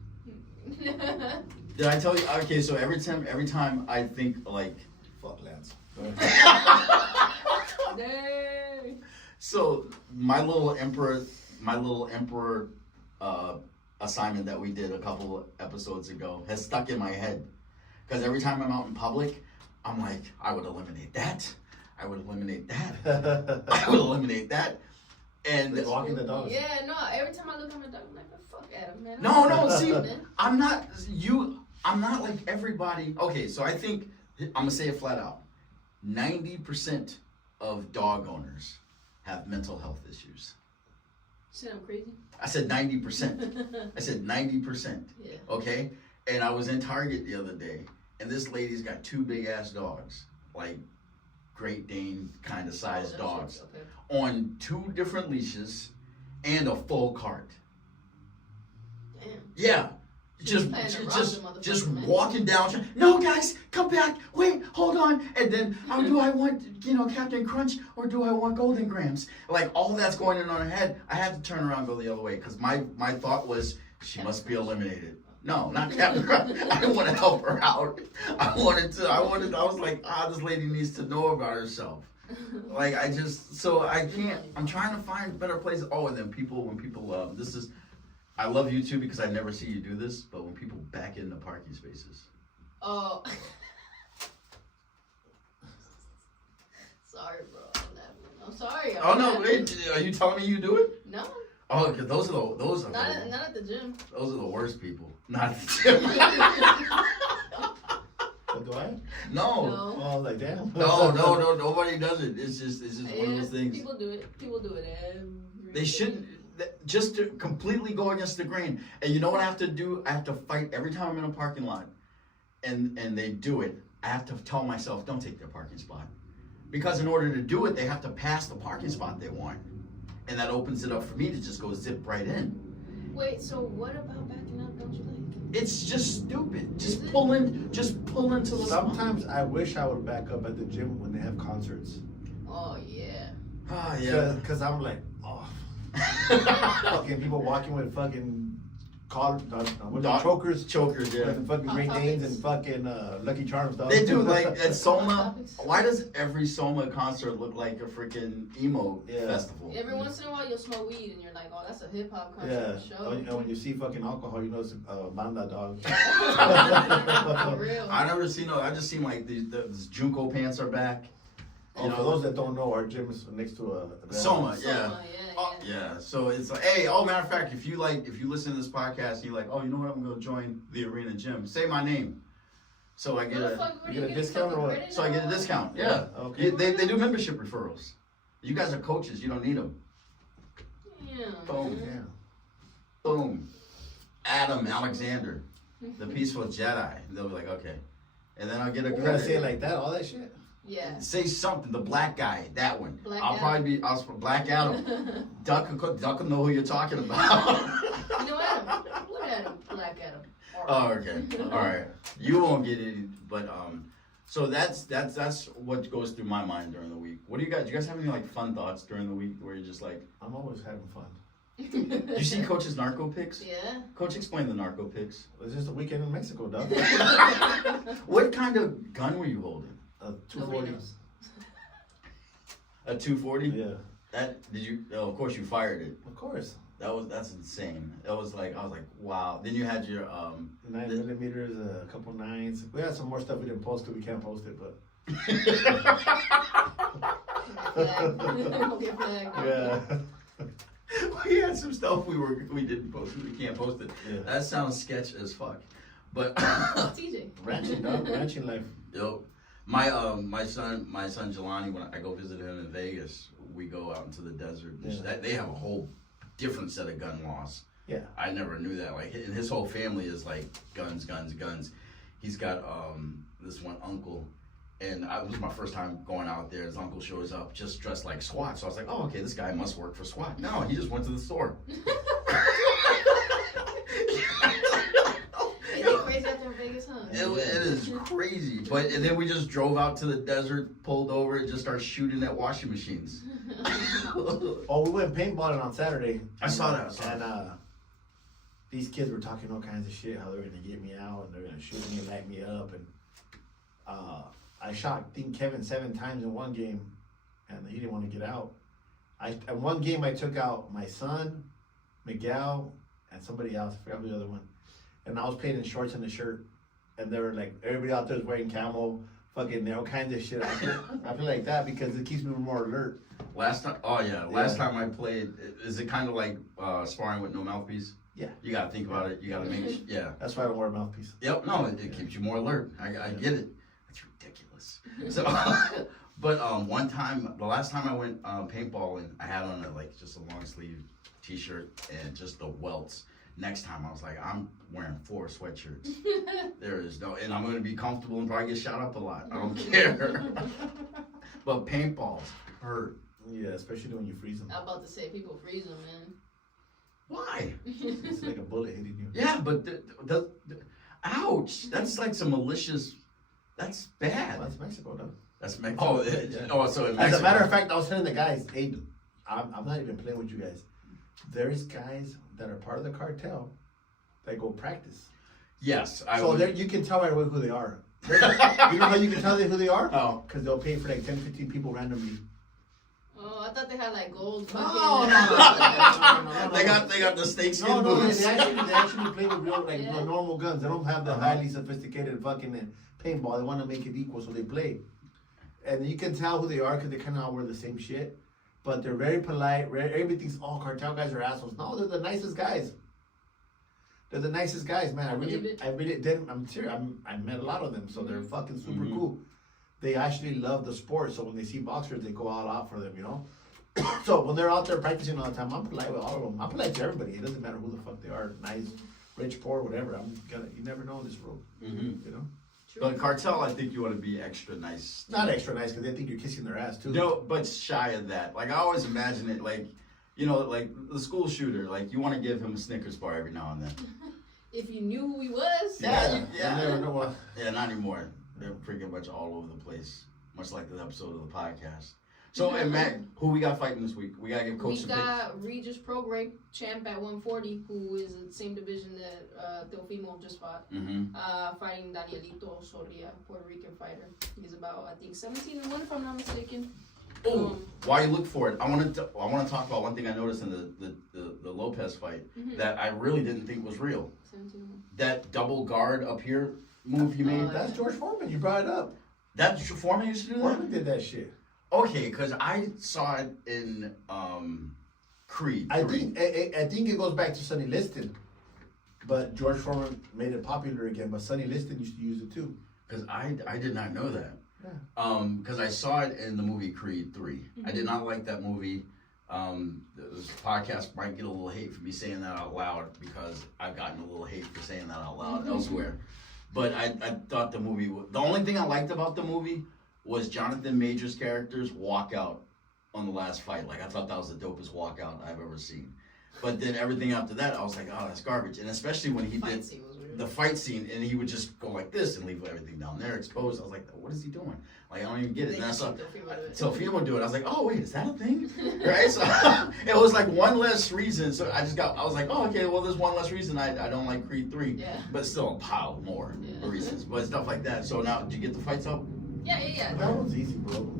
Did I tell you? Okay, so every time I think like, Fuck Lance. Dang. so my little emperor assignment that we did a couple episodes ago has stuck in my head. Because every time I'm out in public, I'm like, I would eliminate that. I would eliminate that. I would eliminate that. And walking the dog. Yeah, no, every time I look at my dog, I'm like, fuck Adam, man. No, see, I'm not like everybody. Okay, so I think, I'm gonna say it flat out. 90% of dog owners have mental health issues. Shit, I'm crazy. I said 90%. I said 90%. Yeah. Okay? And I was in Target the other day, and this lady's got 2 big ass dogs, like Great Dane kind of sized dogs, Okay. on 2 different leashes and a full cart. Damn. Yeah. Just man. walking down. No, guys, come back. Wait, hold on. And then, do I want, Captain Crunch or do I want Golden Grams? Like, all that's going in on her head. I had to turn around and go the other way because my thought was she must be eliminated. No, not Captain Crunch. I didn't want to help her out. I was like, this lady needs to know about herself. Like, I can't, I'm trying to find better places. Oh, and then when people, I love you too because I never see you do this, but when people back into parking spaces. Oh. Sorry, bro. I'm sorry. Oh no! Wait, are you telling me you do it? No. Oh, because those are not at the gym. Those are the worst people. Not at the gym. What, do I? No. Oh, like damn. No. Nobody does it. It's just one of those things. People do it every They shouldn't. Just to completely go against the grain. And you know what I have to do? I have to fight every time I'm in a parking lot and they do it. I have to tell myself, don't take their parking spot. Because in order to do it, they have to pass the parking spot they want. And that opens it up for me to just go zip right in. Wait, so what about backing up, don't you like? It's just stupid. Just pull into the Sometimes I wish I would back up at the gym when they have concerts. Oh, yeah. Ah, yeah. Because I'm like, fucking people walking with fucking chokers, yeah. and fucking Great Danes and fucking Lucky Charms, dog. They do, like at Soma. Why does every Soma concert look like a freaking emo festival? Every once in a while you'll smoke weed and you're like, oh, that's a hip hop concert. Yeah. Show. When you see fucking alcohol, you know it's banda, dog. For real. I never seen I just seen like these Junko pants are back. For those that don't know, our gym is next to a Soma, yeah. So it's like, hey, matter of fact, if you listen to this podcast, and you're like, oh, you know what, I'm gonna join the arena gym. Say my name, so I get a discount or what? So I get a discount. Yeah. Okay. They do membership referrals. You guys are coaches. You don't need them. Yeah. Boom. Yeah. Boom. Adam Alexander, the peaceful Jedi. They'll be like, okay, and then I'll get a. You gotta say it like that. All that shit. Yeah. Say something. The black guy, that one. I'll Black Adam. Duck will know who you're talking about. You know Adam. Look at him, Black Adam. Oh, okay. All right. You won't get it, but so that's what goes through my mind during the week. What do you guys have any like fun thoughts during the week where you're just like? I'm always having fun. You see Coach's narco pics? Yeah. Coach, explain the narco pics. It's just a weekend in Mexico, dog. What kind of gun were you holding? A 240. A 240? Yeah. That did you? Oh, of course you fired it. Of course. That's insane. I was like, wow. Then you had your 9mm, a couple 9s. We had some more stuff we didn't post because we can't post it, but. Yeah. We had some stuff we didn't post. We can't post it. Yeah. That sounds sketch as fuck. But TJ. Ranching, dog. Ranching life. Yo, my son Jelani, when I go visit him in Vegas, we go out into the desert. Yeah. They have a whole different set of gun laws. Yeah. I never knew that. Like, and his whole family is like guns. He's got this one uncle, and it was my first time going out there. His uncle shows up just dressed like SWAT. So I was like, oh, okay, this guy must work for SWAT. No, he just went to the store. Crazy out there in Vegas, huh? It is crazy. But and then we just drove out to the desert, pulled over, and just started shooting at washing machines. Oh, we went paintballing on Saturday. I saw that. And these kids were talking all kinds of shit, how they're gonna get me out and they're gonna shoot me and light me up. And I shot, I think, Kevin 7 times in one game, and he didn't want to get out. In one game, I took out my son, Miguel, and somebody else. I forgot the other one. And I was playing in shorts and a shirt, and they were like, everybody out there is wearing camo, fucking all kinds of shit. I feel like that because it keeps me more alert. Last time I played, is it kind of like sparring with no mouthpiece? Yeah. You gotta think about it. You gotta make yeah. That's why I don't wear a mouthpiece. Yep. No, it keeps you more alert. I get it. That's ridiculous. So, but one time, the last time I went paintballing, I had on just a long sleeve t-shirt and just the welts. Next time I was like, I'm wearing 4 sweatshirts. There is no, and I'm gonna be comfortable and probably get shot up a lot. I don't care. But paintballs hurt. Yeah, especially when you freeze them. I'm about to say people freeze them, man. Why? It's like a bullet hitting you. Yeah, but ouch! That's like some malicious. That's bad. Well, that's Mexico, though. That's Mexico. So in Mexico. As a matter of fact, I was telling the guys, hey, I'm not even playing with you guys. There's guys that are part of the cartel that go practice. Yes, you can tell right away who they are. You know how you can tell who they are? Oh. Because they'll pay for like 10, 15 people randomly. Oh, I thought they had like gold. No. They got the snakeskin No, boots. they actually play with real, like, normal guns. They don't have the highly sophisticated fucking paintball. They want to make it equal, so they play. And you can tell who they are because they kind of all wear the same shit. But they're very polite. Everything's all cartel guys are assholes. No, they're the nicest guys. They're the nicest guys, man. I really did. I'm serious. I met a lot of them, so they're fucking super cool. They actually love the sport, so when they see boxers, they go all out for them, you know? So when they're out there practicing all the time, I'm polite with all of them. I'm polite to everybody. It doesn't matter who the fuck they are, nice, rich, poor, whatever. You never know in this world, you know? But cartel, I think you want to be extra nice. Not extra nice, because they think you're kissing their ass, too. No, but shy of that. Like, I always imagine it like, you know, like the school shooter. Like, you want to give him a Snickers bar every now and then. If you knew who he was. Yeah. You never know what. Yeah, not anymore. They're pretty much all over the place, much like the episode of the podcast. So, and Matt, who we got fighting this week? We got to give Coach We got Regis Prograis, champ at 140, who is in the same division that Teofimo just fought. Fighting Danielito Soria, Puerto Rican fighter. He's about, I think, 17-1 if I'm not mistaken. Oh, while you look for it, I want to talk about one thing I noticed in the Lopez fight that I really didn't think was real. 17-1. That double guard up here move you made. That's George Foreman. You brought it up. That Foreman used to do that? Foreman did that shit. Okay, because I saw it in Creed. I think it goes back to Sonny Liston, but George Foreman made it popular again. But Sonny Liston used to use it too. Because I did not know that. Yeah. Because I saw it in the movie Creed 3. I did not like that movie. This podcast might get a little hate for me saying that out loud because I've gotten a little hate for saying that out loud elsewhere. But I thought the movie, the only thing I liked about the movie was Jonathan Major's character's walkout on the last fight. Like, I thought that was the dopest walkout I've ever seen. But then everything after that, I was like, oh, that's garbage. And especially when he did the fight scene, and he would just go like this and leave everything down there exposed. I was like, what is he doing? Like, I don't even get it. And I saw Teofimo do it. I was like, oh, wait, is that a thing? Right? So it was like one less reason. So I was like, oh, okay, well, there's one less reason I don't like Creed 3. Yeah. But still a pile more reasons. But stuff like that. So now, did you get the fights up? Yeah. That one's easy, bro.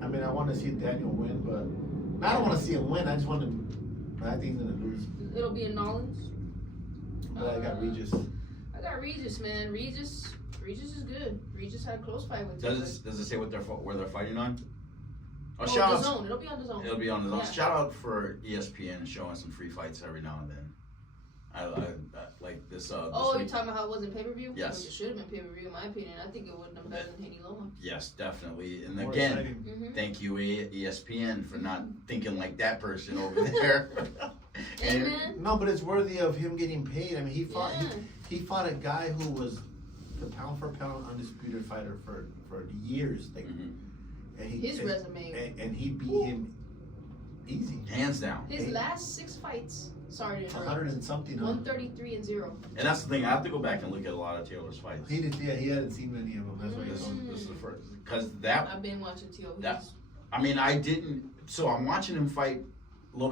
I mean, I want to see Daniel win, but I don't want to see him win. I just want to. I think he's gonna lose. It'll be in Nolans. But I got Regis. I got Regis, man. Regis is good. Regis had a close fight with. Does it say where they're fighting on? Oh, shout the out. zone. It'll be on the zone. It'll be on the zone. Yeah. Shout out for ESPN showing some free fights every now and then. I like this. Oh, week. you're talking about how it wasn't pay-per-view? Yes. It should have been pay-per-view, in my opinion. I think it would have been better than Haney Loma. Yes, definitely. And More again, exciting. thank you ESPN for not thinking like that person over there. Hey, man. No, but it's worthy of him getting paid. I mean, he fought a guy who was the pound for pound undisputed fighter for years. Like, and His resume. And he beat him easy. Hands down. His last 6 fights, Sorry to interrupt. 100 and something. 133-0. And that's the thing. I have to go back and look at a lot of Taylor's fights. He hadn't seen many of them. That's why This is the first, because that. I've been watching Tio. I mean, I didn't. So I'm watching him fight.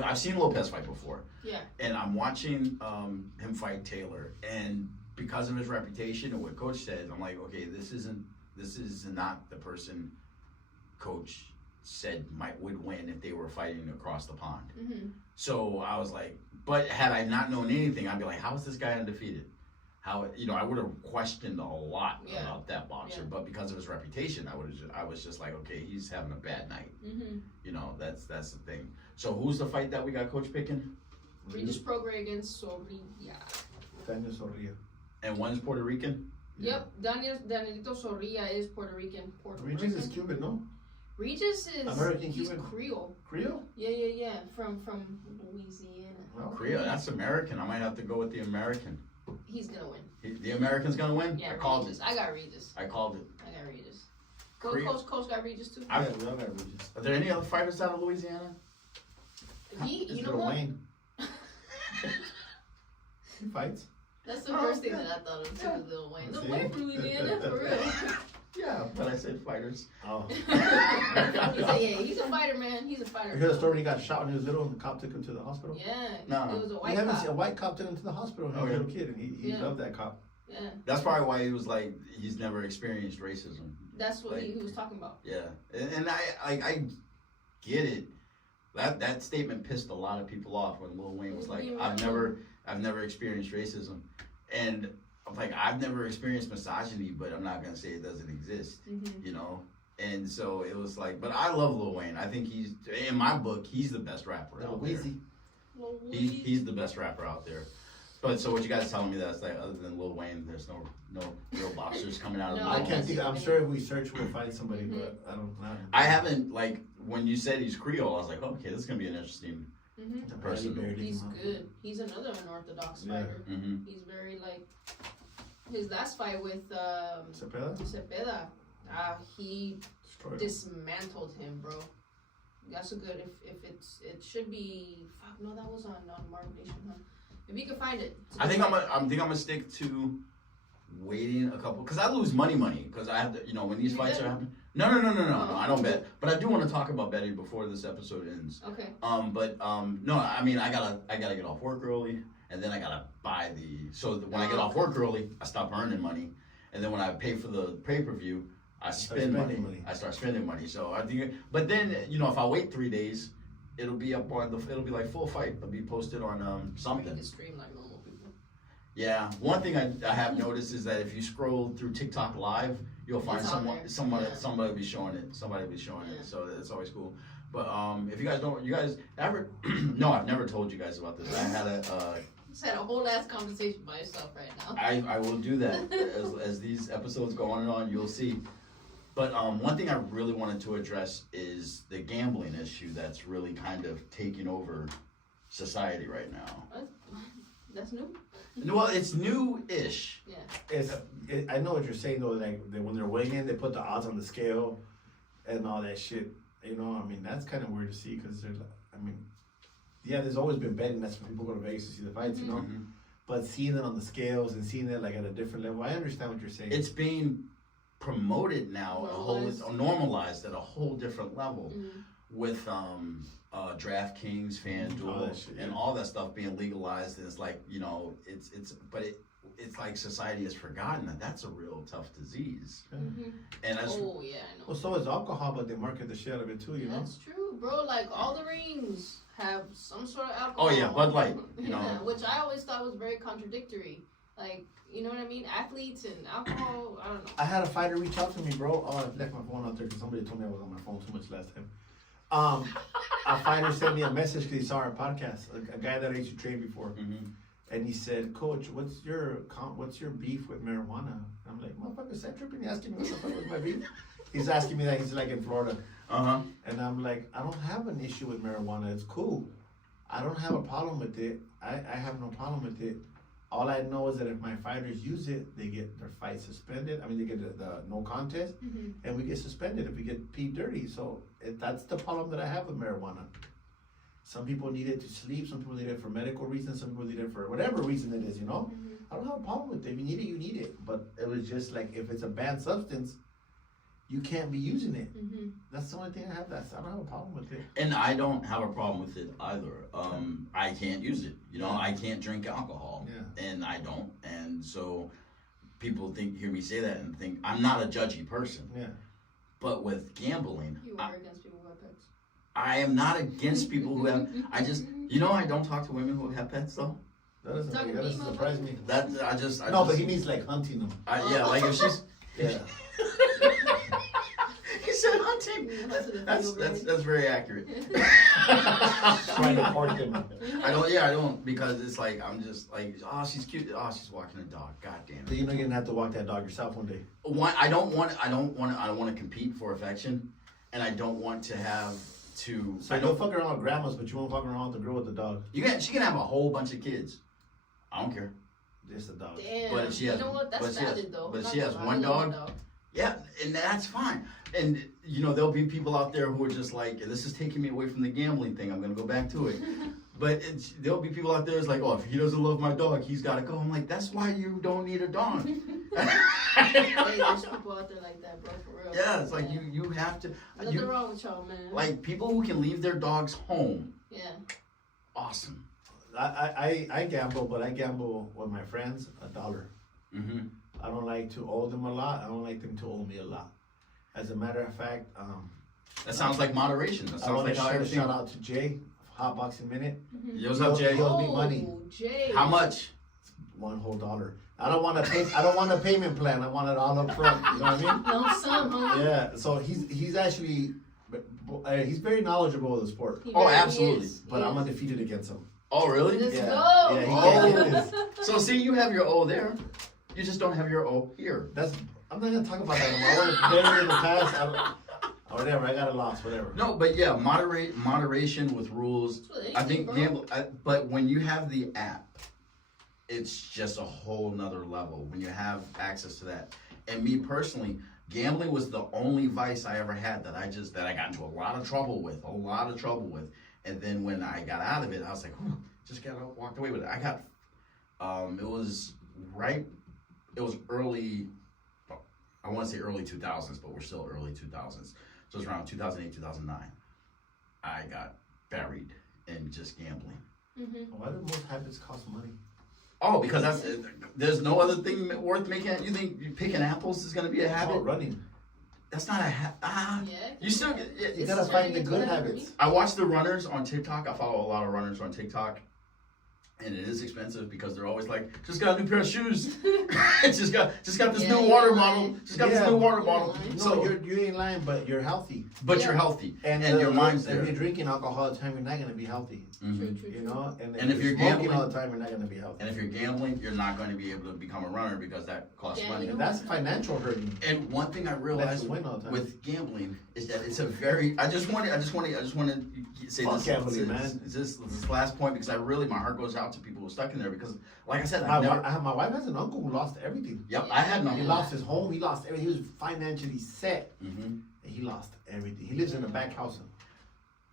I've seen Lopez fight before. Yeah. And I'm watching him fight Taylor, and because of his reputation and what Coach says, I'm like, okay, this is not the person Coach said would win if they were fighting across the pond. Mm-hmm. So I was like, but had I not known anything, I'd be like, how is this guy undefeated? How, I would have questioned a lot about that boxer, but because of his reputation, I was just like, okay, he's having a bad night. Mm-hmm. That's the thing. So who's the fight that we got Coach picking? Regis Prograis against Zorrilla. Daniel Zorrilla. And one's Puerto Rican? Yep, Danielito Zorrilla is Puerto Rican. Regis is Cuban, no? Regis is American he's Cuban. Creole. Creole? Yeah. From Louisiana. Oh. Creole, that's American. I might have to go with the American. He's gonna win. The American's gonna win? Yeah, I called Regis. it. I got Regis. I called it. Coach got Regis too. We all got Regis. Are there any other fighters out of Louisiana? You know what? Wayne. He fights. That's the first thing that I thought of too, Lil Wayne. Lil See? Wayne from Louisiana, for real. Yeah, but I said fighters. Oh. He said, yeah, he's a fighter, man. He's a fighter. You heard the story when he got shot when he was little and the cop took him to the hospital? Yeah, No. it was a You white haven't seen a cop. white cop took him to the hospital when he was a little kid, and he loved that cop. Yeah, That's probably why he was like, he's never experienced racism. that's what he was talking about. Yeah, and I get it. That statement pissed a lot of people off when Lil Wayne was like, I've never experienced racism, and I'm like, I've never experienced misogyny, but I'm not gonna say it doesn't exist, And so it was like, but I love Lil Wayne. I think he's, in my book, he's the best rapper out there. He's the best rapper out there. But so what you guys telling me that's like, other than Lil Wayne, there's no real boxers coming out of No, I the can't think. I'm sure if we search, we'll find somebody, but I don't know. I haven't, like, when you said he's Creole, I was like, oh, okay, this is gonna be an interesting person. He's good. He's another unorthodox fighter. He's very like his last fight with Cepeda. He dismantled him, bro. That's a good. If it should be. Fuck no, that was on Mark Nation, huh? If you can find it. I think I'm gonna stick to waiting a couple, because I lose money because I have to, when these fights are happening. No, I don't bet, but I do want to talk about betting before this episode ends. Okay. No, I mean, I gotta get off work early, and then I gotta buy when I get off work early, I stop earning money, and then when I pay for the pay-per-view, I spend money. I start spending money. So I think, but then if I wait 3 days, it'll be up on it'll be like full fight. It'll be posted on something. You can stream like normal people. Yeah, one thing I have noticed is that if you scroll through TikTok Live, you'll find somebody will be showing it. Somebody will be showing it. So that's always cool. But if you guys ever no, I've never told you guys about this. I had Just had a whole ass conversation by yourself right now. I will do that as these episodes go on and on. You'll see. But one thing I really wanted to address is the gambling issue that's really kind of taking over society right now. That's new? Well, it's new-ish. Yeah. I know what you're saying though. Like when they're weighing, they put the odds on the scale and all that shit. I mean, that's kind of weird to see because there's always been betting. That's when people go to Vegas to see the fights, But seeing it on the scales and seeing it like at a different level, I understand what you're saying. It's being promoted now, normalized at a whole different level, with DraftKings, FanDuel, and all that stuff being legalized. And it's like it's like society has forgotten that that's a real tough disease. And that's, I know. Well, so is alcohol, but they market the shit out of it too, That's true, bro. Like all the rings have some sort of alcohol. Oh yeah, Bud Light. Which I always thought was very contradictory. Like, you know what I mean? Athletes and alcohol, I don't know. I had a fighter reach out to me, bro. Oh, I left my phone out there because somebody told me I was on my phone too much last time. A fighter sent me a message because he saw our podcast. A guy that I used to train before. And he said, Coach, what's your beef with marijuana? And I'm like, motherfucker, is that tripping? He asking me what the fuck was my beef? He's asking me that. He's like in Florida. And I'm like, I don't have an issue with marijuana. It's cool. I don't have a problem with it. I have no problem with it. All I know is that if my fighters use it, they get their fight suspended. I mean, they get the no contest, and we get suspended if we get peed dirty. So that's the problem that I have with marijuana. Some people need it to sleep. Some people need it for medical reasons. Some people need it for whatever reason it is, you know? I don't have a problem with it. If you need it, you need it. But it was just like, if it's a banned substance, you can't be using it. That's the only thing I have. I don't have a problem with it. And I don't have a problem with it either. I can't use it. You know, I can't drink alcohol. And I don't. And so people hear me say that and think I'm not a judgy person. But with gambling, You are against people who have pets. I am not against people who have. I just, you know, I don't talk to women who have pets though. That doesn't surprise me. No, but he means like hunting them. Yeah, like if she's. Yeah. He said hunting. That's very accurate. Trying to court them. I don't, because it's like, I'm just like, oh, she's cute. Oh, she's walking a dog. God damn it. You know you're gonna have to walk that dog yourself one day. I don't want to compete for affection, and I don't want to have to. So you'll fuck around with grandmas, but you won't fuck around with the girl with the dog. She can have a whole bunch of kids. I don't care. Just a dog. Damn. But if she has, you know what? That's valid though. But she has one dog. Yeah, and that's fine. And you know, there'll be people out there who are just like, this is taking me away from the gambling thing. I'm gonna go back to it. But there'll be people out there who's like, oh, if he doesn't love my dog, he's gotta go. I'm like, that's why you don't need a dog. Hey, there's people out there like that, bro, for real. Yeah, it's like you have to. Nothing wrong with y'all, man. Like people who can leave their dogs home. Yeah. Awesome. I gamble, but I gamble with my friends $1. I don't like to owe them a lot. I don't like them to owe me a lot. As a matter of fact, that sounds like moderation. That I sounds want like to how share a everything. shout out to Jay, Hot Boxing Minute. What's up, Jay? He owes me money. Jay. How much? $1 whole. I don't want a payment plan. I want it all up front. You know what I mean? No, son, homie. Yeah. So he's actually he's very knowledgeable of the sport. Oh, absolutely. But I'm undefeated against him. Oh, really? Let's Yeah. go. Yeah, he Oh. can't do this. So see, you have your O there. You just don't have your O here. I'm not gonna talk about that anymore. I want to bury it in the past. Whatever. I got a loss. Whatever. No, but yeah, moderation with rules. I think but when you have the app, it's just a whole nother level when you have access to that. And me personally, gambling was the only vice I ever had that I got into a lot of trouble with. And then when I got out of it, I was like, walked away with it. I got, it was early, I want to say early 2000s, but we're still early 2000s. So it was around 2008, 2009. I got buried in just gambling. Why do most habits cost money? Oh, because there's no other thing worth making. You think picking apples is going to be a habit? Oh, running. That's not a habit. You still You gotta find the good habits. I watch the runners on TikTok. I follow a lot of runners on TikTok. And it is expensive because they're always like, just got a new pair of shoes. just got this new water bottle. Just got this new water bottle. No, So you ain't lying, but you're healthy. But you're healthy, and your mind's there. If you're drinking alcohol all the time, you're not gonna be healthy. True. You know, And if you're smoking gambling all the time, you're not gonna be healthy. And if you're gambling, you're not going to be able to become a runner because that costs money. And that's financial hurting. And one thing I realized with gambling is that it's a very. I just want to say Fuck this. Gambling, man. This last point because my heart goes out to people who are stuck in there because, like I said, my wife has an uncle who lost everything. Yep, I had no. He lost his home. He lost everything. He was financially set, and he lost everything. He lives in a back house.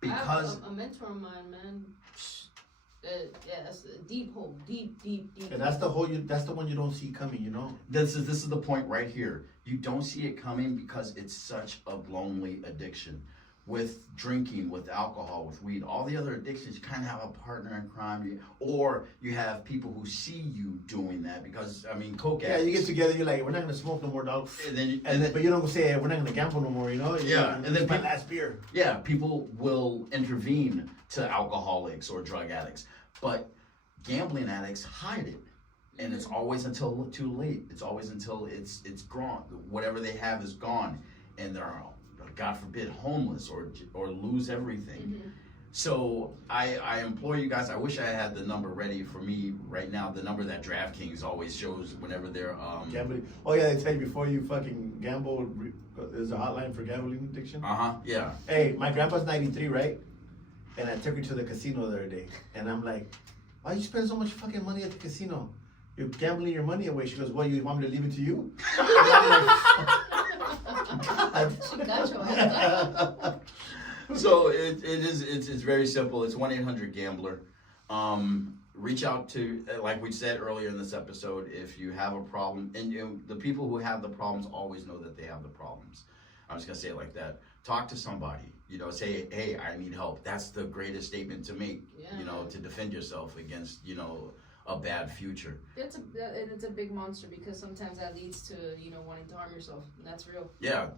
Because I have a mentor of mine, man. That's a deep hole, deep. And that's the one you don't see coming. You know. This is the point right here. You don't see it coming because it's such a lonely addiction. With drinking, with alcohol, with weed, all the other addictions, you kind of have a partner in crime, or you have people who see you doing that because, I mean, coke addicts. Yeah, you get together, you're like, we're not going to smoke no more, dog. But you don't say, we're not going to gamble no more, you know? And then my last beer. Yeah, people will intervene to alcoholics or drug addicts, but gambling addicts hide it. And it's always until too late. It's always until it's gone. Whatever they have is gone. And they're God forbid, homeless or lose everything. So I implore you guys. I wish I had the number ready for me right now. The number that DraftKings always shows whenever they're gambling. Oh yeah, they tell you before you fucking gamble. There's a hotline for gambling addiction. Yeah. Hey, my grandpa's 93, right? And I took her to the casino the other day, and I'm like, why you spend so much fucking money at the casino? You're gambling your money away. She goes, well, you want me to leave it to you? So it's very simple. It's 1-800-GAMBLER. Reach out to, like we said earlier in this episode, if you have a problem, and the people who have the problems always know that they have the problems. I'm just gonna say it like that. Talk to somebody. Say, hey, I need help. That's the greatest statement to make. Yeah. To defend yourself against, a bad future. It's a big monster because sometimes that leads to wanting to harm yourself, and that's real. Yeah.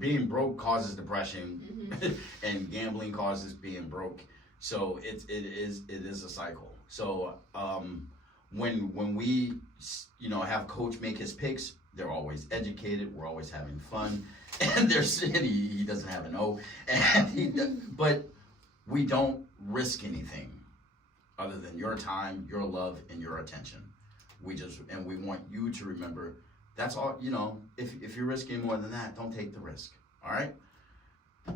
Being broke causes depression, and gambling causes being broke. So it is a cycle. So when we have Coach make his picks, they're always educated. We're always having fun, and he doesn't have an O, but we don't risk anything other than your time, your love, and your attention. We want you to remember that's all. If you're risking more than that, don't take the risk. All right.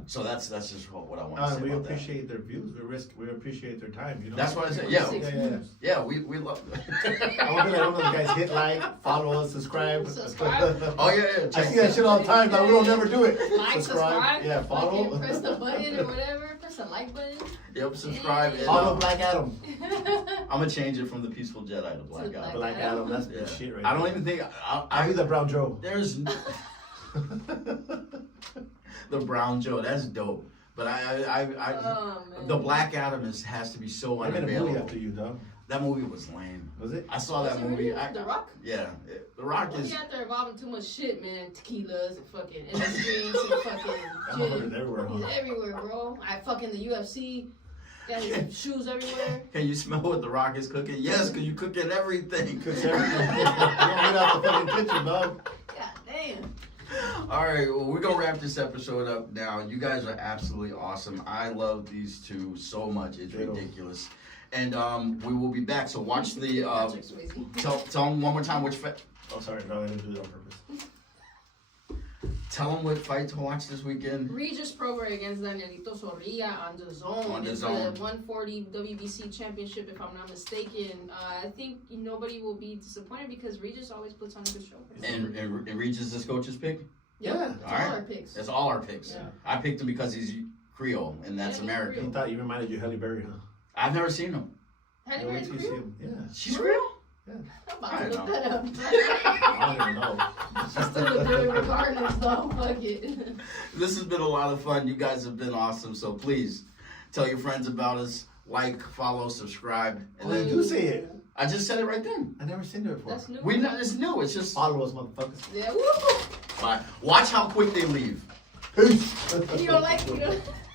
So that's just what I want to say. We about appreciate their views. We appreciate their time. That's what I said. Yeah. We love. I want to be like one of those guys. Hit like, follow us, subscribe. Oh yeah. I see that shit all the time. But we don't never do it. Like, subscribe. Yeah, follow. Fucking press the button or whatever. Press the like button. Yep. Subscribe. And, Follow Black Adam. I'm gonna change it from the Peaceful Jedi to Black Adam. Black Adam. That's good shit right I don't even think I'll be the Brown Joe. There's the Brown Joe. That's dope. But the Black Adam has to be so I made a movie unavailable. after you, dog. That movie was lame. Was it? I saw that movie. The Rock? Yeah. The Rock is. You out there involving too much shit, man. Tequilas and fucking industries and fucking He's everywhere. He's everywhere, bro. I fucking the UFC. Got his shoes everywhere. Can you smell what The Rock is cooking? Yes, because you cooking everything. Cooks everything. You don't get out the fucking kitchen, dog. God damn. All right, well, we're going to wrap this episode up now. You guys are absolutely awesome. I love these two so much. It's ridiculous. And we will be back. So watch the... tell them one more time which... Oh, sorry. No, I didn't do that on purpose. Tell them what fight to watch this weekend. Regis Prograis against Danielito Zorrilla on the Zone. On the It's Zone. the 140 WBC championship, if I'm not mistaken. I think nobody will be disappointed because Regis always puts on a good show. And Regis is coach's pick? Yeah, All right. all our picks. That's all our picks. Yeah. I picked him because he's Creole, and that's Yeah, he's American. He thought you reminded you of Halle Berry, huh? I've never seen him. Halle Yeah, Berry's wait till you see Creole? him. Yeah. She's Creole? I'm I about to look know. that up. I don't even know. She's still a good regardless, though. Fuck it. This has been a lot of fun. You guys have been awesome. So please tell your friends about us. Like, follow, subscribe. And Oh, you do say it. I just said it right then. I never seen it before. That's new. It's new. It's just Follow us, motherfuckers. Yeah, woo! Bye. Watch how quick they leave. Peace. You don't like